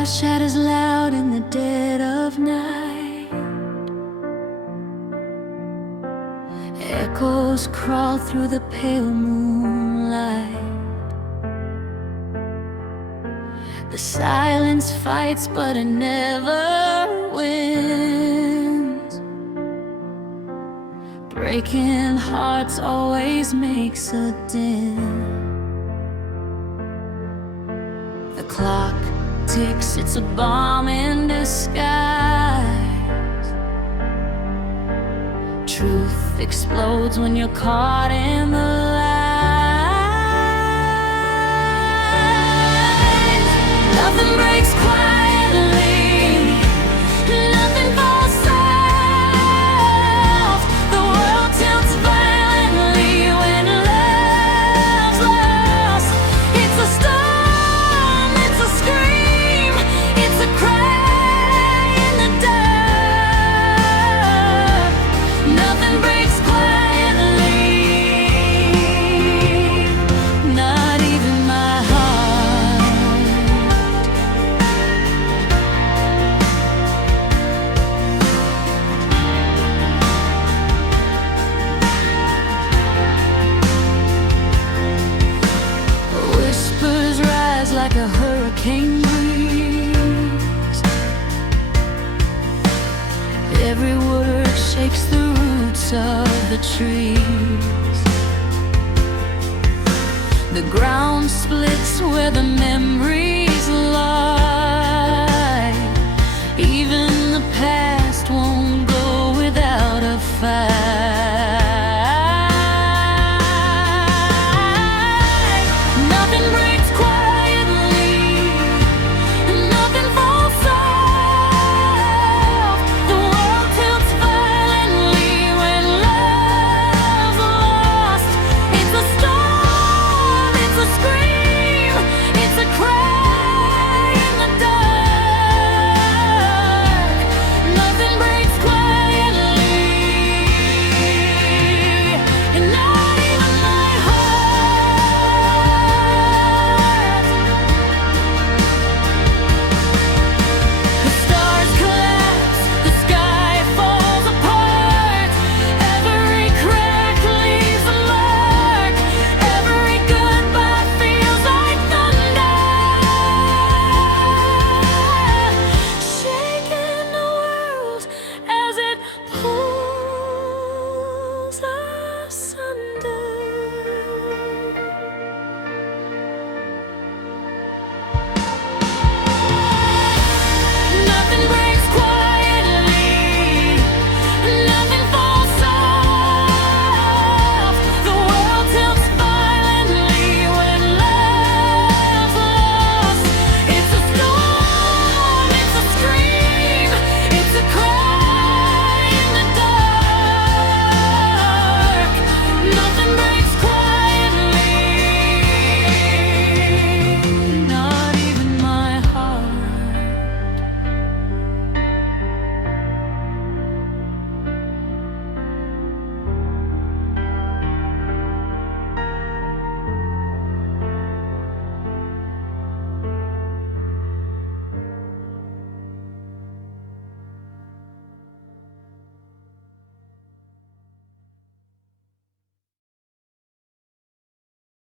glass shatters loud in the dead of night. Echoes crawl through the pale moonlight. The silence fights, but it never wins. Breaking hearts always makes a dent. The clock ticks, it's a bomb in disguise. Truth explodes when you're caught in the lies. Nothing breaks quietly, nothing falls soft. The world tilts violently when love's lost. It's a storm, it's a scream, it's a cry in the dark. Nothing breaks quietly, not even my heart. Whispers rise like a hurricane breeze. Every word shakes the roots of the trees. The ground splits where the memory